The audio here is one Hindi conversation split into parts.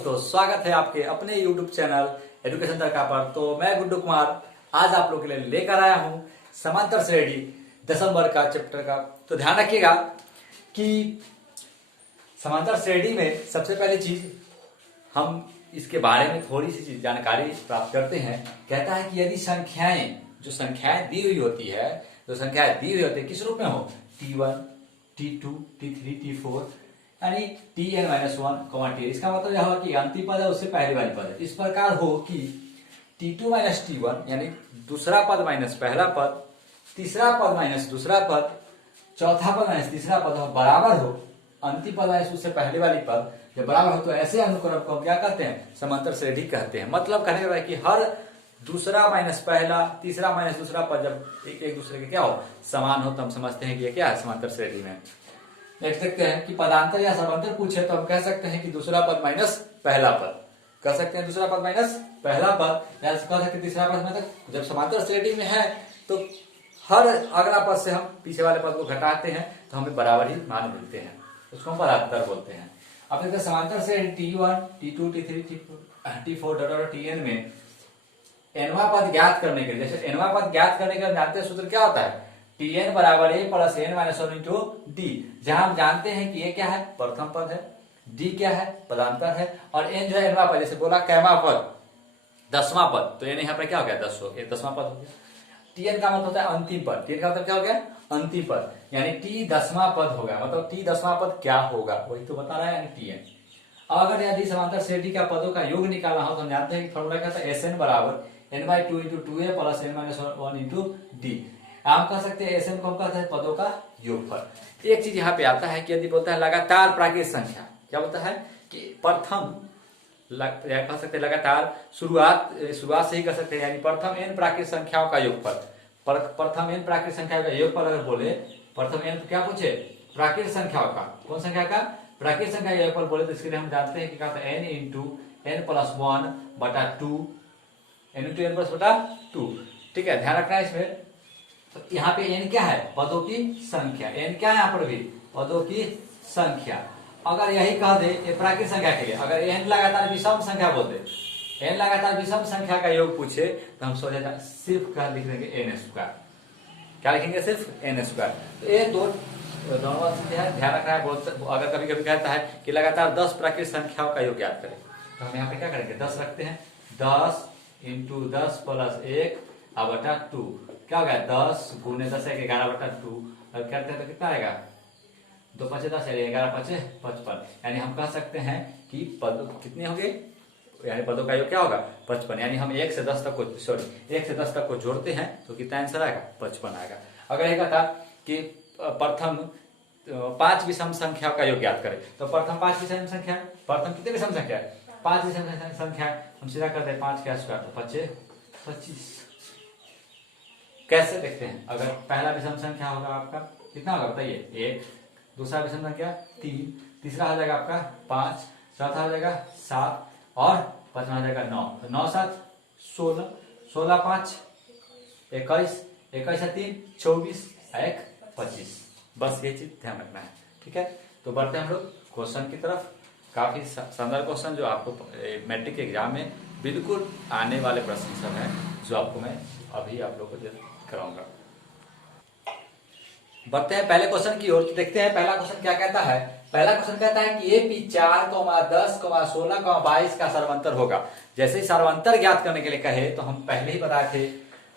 दोस्तों, स्वागत है आपके अपने YouTube चैनल एजुकेशन तड़का पर। तो मैं गुड्डू कुमार आज आप लोगों के लिए लेकर आया हूं समांतर श्रेणी दिसंबर का चैप्टर का। तो ध्यान रखिएगा कि समांतर श्रेणी में सबसे पहली चीज हम इसके बारे में थोड़ी सी जानकारी प्राप्त करते हैं। कहता है कि यदि संख्याएं दी हुई होती है, तो संख्याएं दी हुई होती है किस रूप में हो, T1, T2, T3, T4 यानी Tn-1, T। इसका मतलब यह हुआ कि अंतिम पद है उससे पहली वाली पद है। इस प्रकार हो कि T2 - T1 यानी दूसरा पद माइनस पहला पद, तीसरा पद माइनस दूसरा पद, चौथा पद माइनस तीसरा पद हो बराबर हो अंतिम पद माइनस उससे पहले वाली पद। जब बराबर हो तो ऐसे अनुक्रम को हम क्या कहते हैं, समांतर श्रेणी कहते हैं। मतलब कहने का कि हर दूसरा माइनस पहला, तीसरा माइनस दूसरा पद जब एक दूसरे के क्या हो, समान हो, तो हम समझते हैं कि ये क्या है, समांतर श्रेणी में। देख सकते हैं कि पदांतर या समांतर पूछे तो हम कह सकते हैं कि दूसरा पद माइनस पहला पद, कह सकते हैं दूसरा पद माइनस पहला पद, या कह सकते हैं तीसरा पद मतलब जब समांतर श्रेणी में है तो हर अगला पद से हम पीछे वाले पद को घटाते हैं तो हमें बराबर ही मान मिलते हैं, उसको हम पदांतर बोलते हैं। अब देखते हैं समांतर श्रेणी T1, T2, T3, T4 Tn में nवां पद ज्ञात करने के लिए, जैसे nवां पद ज्ञात करने के लिए जानते हैं सूत्र क्या होता है, Tn बराबर a plus n minus 1 into D. जहां हम जानते हैं कि a क्या है, प्रथम पद है, d क्या है, पदांतर है, और n जो है nवां पद, जैसे बोला कैमा पद, 10वां पद, तो n यहाँ पर क्या हो गया, 10 हो गया, 10वां पद हो गया। Tn का मतलब होता है अंतिम पद, Tn का मतलब क्या हो गया, अंतिम पद, यानी T 10वां पद होगा। मतलब T 10वां पद क्या होगा वही तो बता रहा है, यानी Tn। अब अगर यदि समांतर श्रेणी का पदों का योग निकालना हो तो हम जानते हैं कि फॉर्मूला क्या था, Sn बराबर n/2 into 2a plus n minus 1 into D. हम कह सकते हैं Sn को हम कहते हैं पदों का योगफल। एक चीज यहाँ पे आता है कि यदि बोलता है लगातार प्राकृत संख्या, क्या बोलता है कि प्रथम कह सकते हैं लगातार शुरुआत से ही कह सकते हैं, यानी प्रथम n प्राकृत संख्याओं का योगफल, प्रथम n प्राकृत संख्याओं का योगफल अगर बोले, प्रथम n क्या पूछे, प्राकृत संख्याओं का, कौन संख्या का, प्राकृत संख्या का योगफल बोले, तो इसके लिए हम जानते हैं कि कहता है n इंटू n प्लस 1 बटा 2, n इंटू n प्लस बटा 2। ठीक है, ध्यान रखना है इसमें। तो यहाँ पे n क्या है, पदों की संख्या, n क्या है यहाँ पर भी, पदों की संख्या। अगर यही कह दे ये प्राकृत संख्या के लिए, अगर n लगातार विषम संख्या बोल दे, n लगातार विषम संख्या का योग पूछे तो हम सोचे सिर्फ क्या लिख देंगे, n²। क्या लिखेंगे, सिर्फ n²। तो ये दोनों ध्यान रखना है। अगर कभी कभी कहता है कि लगातार 10 प्राकृत संख्याओं का योग ज्ञात करें, तो हम यहाँ पे क्या करेंगे, 10 रखते हैं, 10 इंटू 10 प्लस 1 बटा 2, क्या हो गया, 10 गुने 10 है 11 बटा 2। अब करते हैं तो कितना आएगा, 2 × 5 = 10, 11 × 5 = 55। यानी हम कह सकते हैं कि पद कितने होंगे, यानी पदों का योग क्या होगा, 55। यानी हम 1 से 10 तक को जोड़ते हैं तो कितना आंसर आएगा, 55 आएगा। अगर ये कहता कि प्रथम 5 विषम संख्याओं का योग ज्ञात करें, तो प्रथम 5 विषम संख्या, प्रथम कितने विषम संख्या है, 5 विषम संख्या, हम सीधा करते हैं 5 का स्क्वायर तो 25। कैसे देखते हैं, अगर पहला विषम संख्या होगा आपका कितना होगा बताइए, 1, दूसरा विषम संख्या 3, तीसरा हो जाएगा आपका 5, चौथा हो जाएगा 7 और पांचवा हो जाएगा 9। तो 9 × 7 = 16, 16 × 5 = 21, 21 × 3 = 24, 1 = 25। बस ये चीज ध्यान रखना है। ठीक है, तो बढ़ते हैं हम लोग क्वेश्चन की तरफ। काफी शानदार क्वेश्चन जो आपको मैट्रिक एग्जाम में बिल्कुल आने वाले प्रश्न सब है, जो आपको मैं अभी आप लोगों को कराऊंगा। बढ़ते हैं पहले क्वेश्चन की ओर, देखते हैं पहला क्वेश्चन क्या कहता है। पहला क्वेश्चन कहता है कि AP 4, 10, 16, 22 का सर्वंतर होगा। जैसे ही सर्वंतर ज्ञात करने के लिए कहे तो हम पहले ही बताए थे,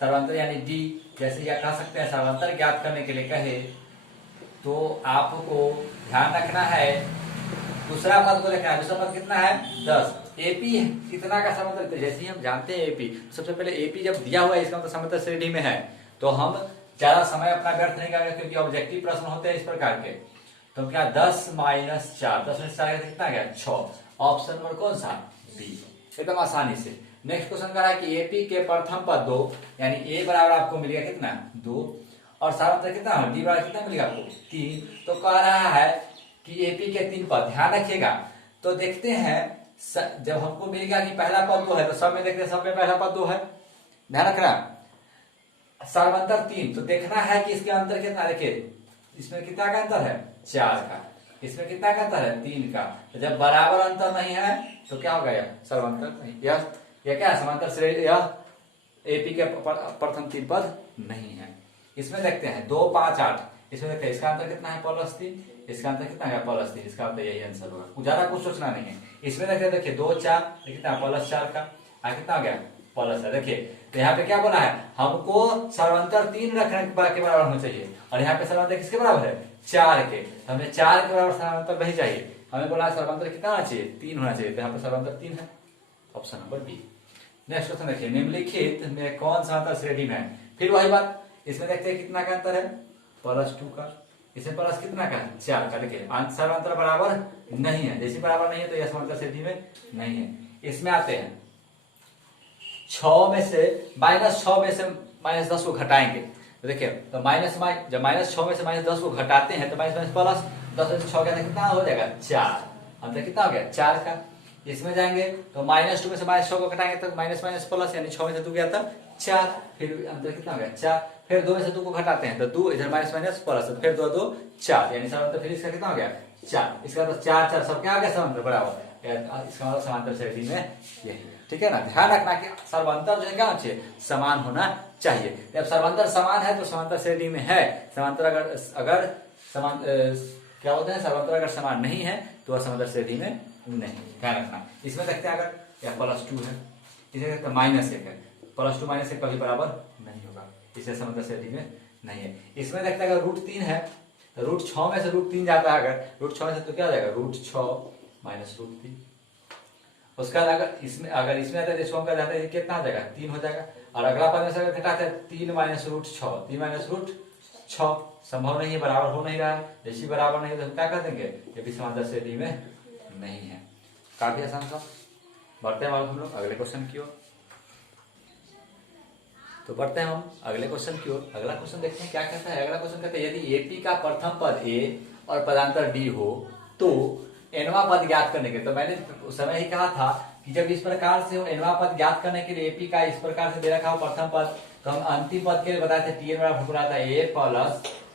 सर्वंतर यानी D, जैसे क्या कह सकते हैं, सर्वंतर ज्ञात करने के लिए कहे तो आपको ध्यान रखना है, दूसरा पद को लिखना है। दूसरा पद कितना है, 10। AP कितना का सर्वंतर, जैसे ही हम जानते हैं AP, सबसे पहले AP जब दिया हुआ है इसका मतलब समांतर श्रेणी में है, तो हम ज्यादा समय अपना व्यर्थ नहीं करेंगे, क्योंकि ऑब्जेक्टिव प्रश्न होते हैं इस प्रकार के। तो क्या 10 - 4, 10 में 4 कितना गया, 6। ऑप्शन नंबर कौन सा, बी, एकदम आसानी से। नेक्स्ट क्वेश्चन कह रहा है कि AP के प्रथम पद 2, यानी A बराबर आपको मिलेगा कितना, 2, और सर्वंतर कितना है, D बराबर कितना मिलेगा आपको, 3। तो कह रहा है कि AP के 3 पद, ध्यान रखिएगा। तो देखते हैं जब हमको मिलेगा कि पहला पद 2 है, तो सब में देखते हैं, सब में पहला पद 2 है, ध्यान रखना। सर्वंतर 3, तो देखना है कि इसके अंतर कितना, देखिए इसमें कितना का अंतर है, 4 का। इसमें कितना का अंतर है 3 का। तो जब बराबर अंतर नहीं है तो क्या होगा यह सर्वांतर नहीं, यह क्या है समांतर श्रेणी, यह एपी के प्रथम 3 पद नहीं है। इसमें देखते हैं 2 5 8, इसमें देखते हैं इसका अंतर कितना है +3, इसका अंतर कितना है +3, इसका अंतर यही आंसर होगा, ज्यादा कुछ सोचना नहीं है। इसमें देखते हैं देखिए 2 4 कितना +4 का कितना हो गया +4। देखिए तो यहाँ पे क्या बोला है हमको सर्वांतर 3 रखने के बराबर होना चाहिए, और यहाँ पे सर्वांतर किसके बराबर है 4 के, हमें 4 के बराबर सर्वांतर नहीं चाहिए, हमें बोला सर्वांतर कितना होना चाहिए 3 होना चाहिए, तो यहाँ पे सर्वांतर 3 है, option number B. Next question देखिए निम्नलिखित में कौन सा अंतर श्रेणी में है। फिर वही बात, इसमें देखते हैं कितना का अंतर है +2 का, इसमें प्लस कितना का 4 का। देखिए सर्वांतर बराबर नहीं है, जैसे बराबर नहीं है तो यह समांतर श्रेणी में नहीं है। इसमें आते हैं 6 में से -6 में से -10 को घटाएंगे, तो देखिए तो जब -6 में से -10 को घटाते हैं तो प्लस 10 में से 6 कितना हो जाएगा 4, अंतर कितना हो गया 4 का। इसमें जाएंगे तो -2 में से -6 को घटाएंगे तो माइनस प्लस, यानी 6 में से 2 गया था 4, फिर अंतर कितना हो गया 4, फिर 2 में से 2 को घटाते हैं तो 2 इधर माइनस प्लस, तो फिर 2 2 4, यानी समांतर फिर इसका कितना हो गया 4, इसका तो 4 4 सब क्या आ गया समांतर बराबर, इसका मतलब समांतर श्रेणी में यही है। ठीक है ना, ध्यान रखना कि सर्वांतर जो है क्या होना चाहिए समान होना चाहिए। जब सर्वांतर समान है तो समांतर श्रेणी में है, समांतर अगर समान क्या होता है सर्वांतर अगर समान नहीं है तो वह समांतर श्रेणी में नहीं, ध्यान रखना। इसमें देखते हैं अगर यह +2 है, इसे देखते हैं -1 है, +2 -1 कभी बराबर नहीं होगा, इसे समांतर श्रेणी में नहीं है। इसमें देखते हैं अगर √3 है तो √6 में से √3 जाता है, अगर √6 में से तो क्या हो जाएगा √6 - √3। उसका अगर इसमें आता है जिसको हम कर जाते हैं कितना हो जाएगा 3 हो जाएगा, और अगला पद में से अगर घटाते हैं 3 - √6, 3 - √6 संभव नहीं है, बराबर हो नहीं रहा है, जैसे बराबर नहीं है तो हम क्या कर देंगे ये भी समांतर श्रेणी में नहीं है। काफी आसान सा। बढ़ते हैं हम लोग अगले क्वेश्चन की ओर। तो बढ़ते हैं हम अगले क्वेश्चन की ओर। अगला क्वेश्चन देखते हैं क्या कहता है। अगला क्वेश्चन कहता है यदि एपी का प्रथम पद ए और पदांतर डी हो तो एनवा पद ज्ञात करने के, तो मैंने उस समय ही कहा था कि जब इस प्रकार से एनवा पद ज्ञात करने के लिए एपी का इस प्रकार से दे रखा हो प्रथम पद, तो हम अंतिम पद के लिए बताए थे टी एन बराबर फॉर्मूला था ए प्लस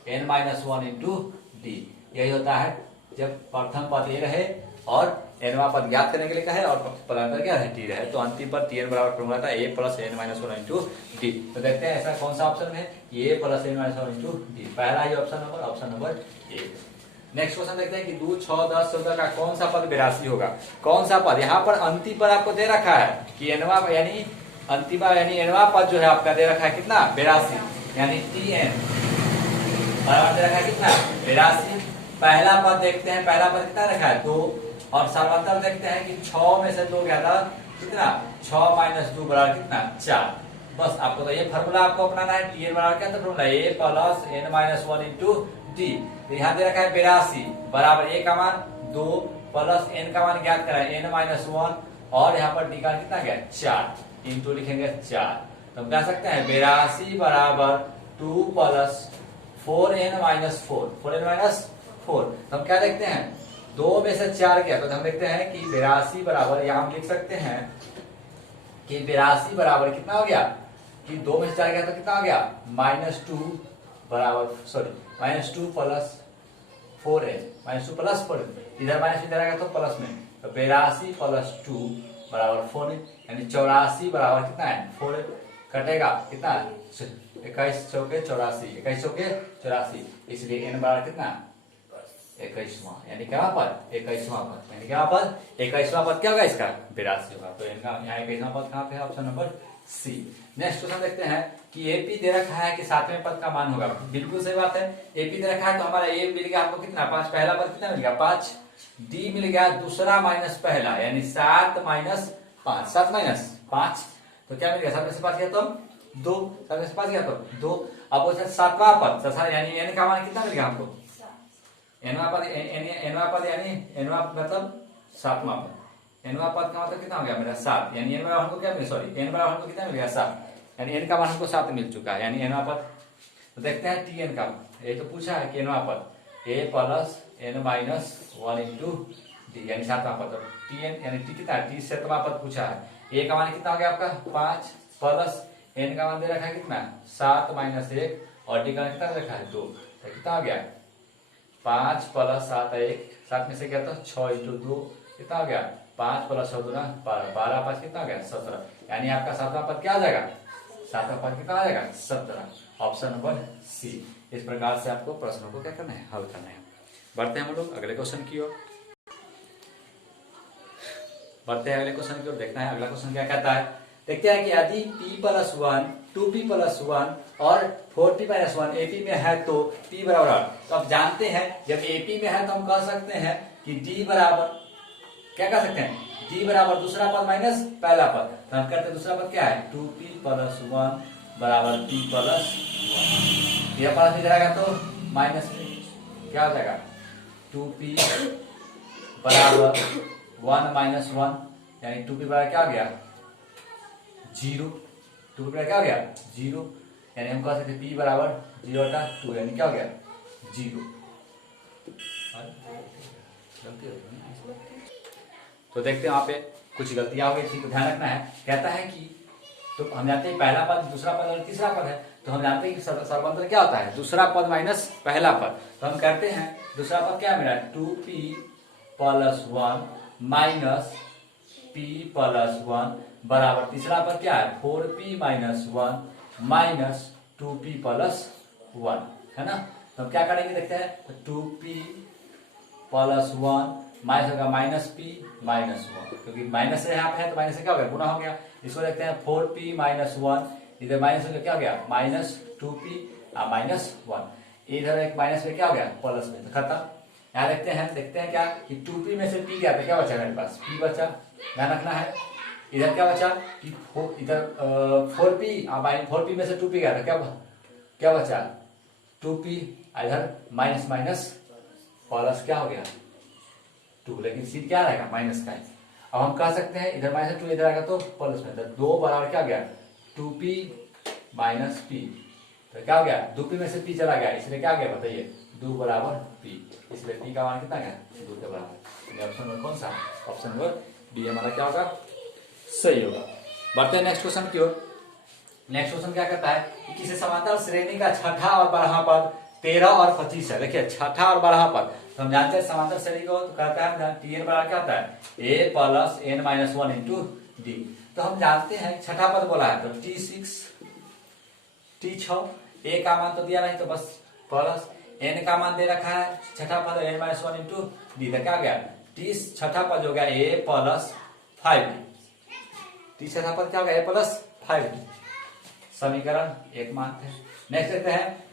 n - 1 इंटू डी। यही होता है जब प्रथम पद ए रहे और एनवा पद ज्ञात करने के लिए कहे और पदांतर क्या है टी रहे, तो अंतिम पद टी एन बराबर फॉर्मूला था a plus n - 1 into D. तो देखते हैं ऐसा कौन सा ऑप्शन में a plus n - 1 into D, पहला ही ऑप्शन नंबर ए। नेक्स्ट क्वेश्चन देखते हैं कि 2 6 10 14 का कौन सा पद 82 होगा। कौन सा पद, यहाँ पर अंतिम पद आपको दे रखा है कि एनवा यानी अंतिमा यानी एनवा पद जो है आपका दे रखा है कितना 82, यानी टी एन बराबर दे रखा है कितना 82। पहला पद देखते हैं, पहला पद कितना रखा है 2, और सर्वांतर देखते हैं कि 6 में से 2 गया था कितना 6 - 2 बराबर कितना 4। बस आपको तो ये फार्मूला आपको अपनाना है, टी एन बराबर क्या था formula a plus n - 1 into D. तो यहाँ दे रखा है 82 बराबर a का मान 2 प्लस n का मान ज्ञात करा है n - 1, और यहाँ पर डी का कितना गया 4 इंटू लिखेंगे 4। तो हम कह सकते हैं 82 बराबर 2 प्लस 4n - 4 तो हम क्या देखते हैं 2 में से 4 गया, तो हम देखते हैं कि 82 बराबर, यहाँ हम लिख सकते हैं कि 82 बराबर कितना हो गया कि 2 में से 4 गया तो कितना हो गया -2 बराबर -2 प्लस 4n -2 प्लस 4, इधर माइनस इधर आएगा तो प्लस में, तो 82 प्लस 2 बराबर 4, यानी 84 बराबर कितना है 4 कटेगा कितना 21 चौके 84, 21 चौके 84, इसलिए n बराबर कितना 21वां, यानी क्या पद 21वां पद, यानी क्या पद 21वां पद क्या होगा इसका 82 होगा। तो इनका यहाँ 21वां पद कहाँ पे है option number C. Next question देखते हैं कि एपी दे रखा है कि 7वें पद का मान होगा। बिल्कुल सही बात है, एपी दे रखा है तो हमारा ए मिल गया आपको कितना 5, पहला पद कितना मिल गया 5, डी मिल गया दूसरा माइनस पहला, यानी 7 माइनस 5, 7 माइनस 5, तो क्या मिल गया 7 में से 5 गया तो 2, 7 में से 5 गया तो 2। अब वो 7वां पद यानी एन का मान कितना मिल गया हमको एनवा पद यानी एनवा मतलब 7वां पद, एनवा पद का मतलब कितना हो गया मेरा 7, यानी एन बराबर हमको क्या मिला एन बराबर हमको कितना मिल गया 7, यानी एन का मान हमको 7 मिल चुका है, यानी एनवा पद। तो देखते हैं टी एन का, ये तो पूछा है कि एनवा पद ए प्लस n - 1 इंटू डी, यानी 7वां पद। टी एन यानी टी कितना टी 7वां पद पूछा है, ए का मान कितना हो गया आपका 5 प्लस एन का मान दे रखा है कितना 7 - 1 और डी का मान कितना रखा है 2, तो कितना हो गया 5 प्लस 7 1 7 में से क्या था 6 इंटू 2 कितना हो गया 5 प्लस 6 दूना 12, 12 5 कितना हो गया 17, यानी आपका सातवां पद क्या आ जाएगा, सातवां पद कितना आ जाएगा 17। Option number C. इस प्रकार से आपको प्रश्नों को क्या करना है, हल करना है। बढ़ते हैं हम लोग अगले क्वेश्चन की ओर, बढ़ते हैं अगले क्वेश्चन की ओर। देखना है अगला क्वेश्चन क्या कहता है। देखते हैं कि यदि p प्लस 1 2p प्लस 1 और 4p माइनस 1 AP में है तो p बराबर 8। तो आप जानते हैं जब AP में है तो हम कह सकते हैं कि d बराबर क्या कह सकते हैं, d बराबर दूसरा पद माइनस पहला पद। तो हम करते हैं दूसरा पद क्या है 2p प्लस 1 बराबर p प्लस 1। यह प्लस इधर आएगा तो माइनस क्या हो जाएगा 2p बराबर 1 माइनस 1, यानी 2p बराबर क्या हो गया 0। 2p बराबर क्या हो गया 0, यानी हम कह सकते हैं p बराबर 0/2, यानी क्या हो गया 0। तो देखते हैं वहां पे कुछ गलतियां हो गई थी, तो ध्यान रखना है। कहता है कि तो हम जानते हैं पहला पद दूसरा पद और तीसरा पद है, तो हम जानते हैं कि सर्वांतर क्या होता है दूसरा पद माइनस पहला पद। तो हम करते हैं दूसरा पद क्या है मेरा 2p plus 1 minus p plus 1 बराबर तीसरा पद क्या है 4p minus 1 minus 2p plus 1, है ना। तो हम क्या करेंगे देखते हैं, 2p प्लस 1 माइनस होगा माइनस p माइनस 1, क्योंकि माइनस से यहाँ पे है तो माइनस से क्या हो गया गुना हो गया। इसको देखते हैं 4p माइनस 1, इधर माइनस हो क्या हो गया माइनस 2p माइनस 1, इधर एक माइनस में क्या हो गया प्लस में, तो खत्म। यहाँ देखते हैं क्या कि 2p में से p गया था, क्या बचा मेरे पास p बचा, ध्यान रखना है। इधर क्या बचा कि इधर 4p में से 2p गया था, क्या बचा 2p, इधर माइनस माइनस प्लस क्या हो गया 2, लेकिन सीट क्या रहेगा माइनस का। अब हम कह सकते हैं इधर माइनस 2 इधर आएगा तो प्लस में, तो 2 बराबर क्या गया 2p माइनस p, तो क्या हो गया 2p में से p चला गया, इसलिए क्या गया बताइए 2 बराबर p, इसलिए p का मान कितना गया 2 के बराबर। ऑप्शन नंबर कौन सा, ऑप्शन नंबर बी हमारा क्या होगा सही होगा। बढ़ते हैं नेक्स्ट क्वेश्चन की ओर। नेक्स्ट क्वेश्चन क्या कहता है कि किसी समांतर श्रेणी का छठा और 12वां पद 13 और 25 है। देखिए छठा और 12वां पद, तो हम जानते हैं समांतर श्रेणी को तो कहता है tn बराबर क्या होता है a plus n minus 1 into D. तो हम जानते हैं छठा पद बोला है तो t6 t6, a का मान तो दिया नहीं तो बस प्लस n का मान दे रखा है छठा पद n माइनस 1 इंटू डी, तो क्या गया t छठा पद हो गया a प्लस 5d, t छठा पद क्या हो गया a प्लस 5d, समीकरण 1 मानते हैं। नेक्स्ट देखते हैं,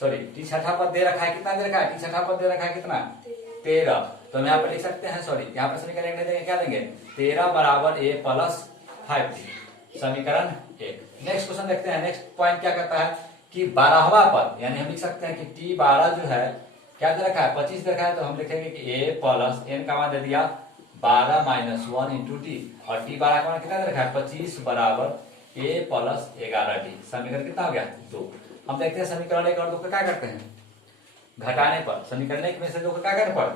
सॉरी टी छठा पद दे रखा है, कितना दे रखा है टी छठा पद दे रखा है कितना 13, तो हम यहाँ पर लिख सकते हैं, सॉरी यहाँ पर समीकरण 1 देंगे, क्या देंगे 13 बराबर a प्लस 5t, समीकरण 1। नेक्स्ट क्वेश्चन देखते हैं, नेक्स्ट पॉइंट क्या कहता है कि 12वां पद, यानी हम लिख सकते हैं कि t12 जो है क्या दे रखा है 25 दे रखा है, तो हम लिखेंगे कि a प्लस n का मान दे दिया 12 माइनस 1 इंटू टी, और t12 का मान कितना दे रखा है 25 बराबर a प्लस 11t, समीकरण कितना हो गया 2। हम देखते हैं समीकरण 1 और 2 को क्या करते हैं घटाने पर, समीकरण 1 में से 2 को क्या करने पर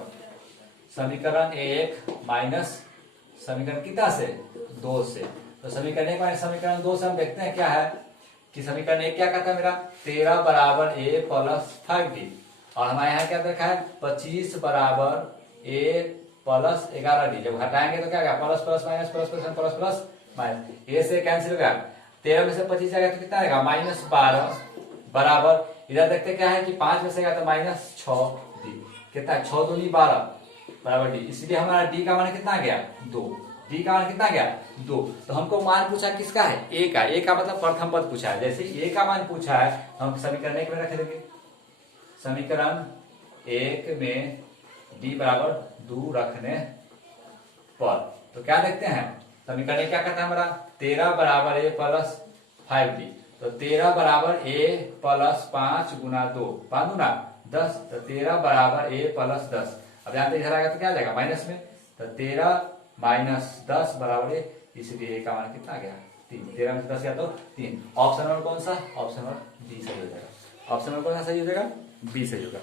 समीकरण 1 माइनस समीकरण कितना से 2 से, तो समीकरण 1 माइनस समीकरण 2 से हम देखते हैं क्या है कि समीकरण 1 क्या कहता है मेरा 13 बराबर a प्लस 5t, और हमारे यहाँ क्या देखा है 25 बराबर a प्लस 11t, जब घटाएंगे तो क्या गया plus plus minus plus plus plus plus minus, A से कैंसिल हो गया 13 में से 25 जाएगा तो कितना आएगा माइनस 12 बराबर, इधर देखते क्या है कि 5 में से गया तो माइनस 6d, कितना है 6 दूनी 12 बराबर d, इसलिए हमारा d का मान कितना गया 2, d का मान कितना गया 2। तो हमको मान पूछा किसका है a का, a का मतलब प्रथम पद पूछा है, जैसे a का मान पूछा है हम समीकरण 1 में रख देंगे, समीकरण 1 में d बराबर 2 रखने पर, तो क्या देखते हैं समीकरण क्या कहता है हमारा 13 बराबर a प्लस 5d, तो 13 बराबर a प्लस 5 गुना 2 5 गुना 10, तो 13 बराबर a प्लस 10। अब यहाँ पे इधर आएगा तो क्या आ जाएगा माइनस में, तो 13 माइनस 10 बराबर a, इसलिए a का मान कितना आ गया 3, 13 में 10 गया तो 3। ऑप्शन नंबर कौन सा, ऑप्शन नंबर बी सही हो जाएगा, ऑप्शन नंबर कौन सा सही हो जाएगा बी सही होगा।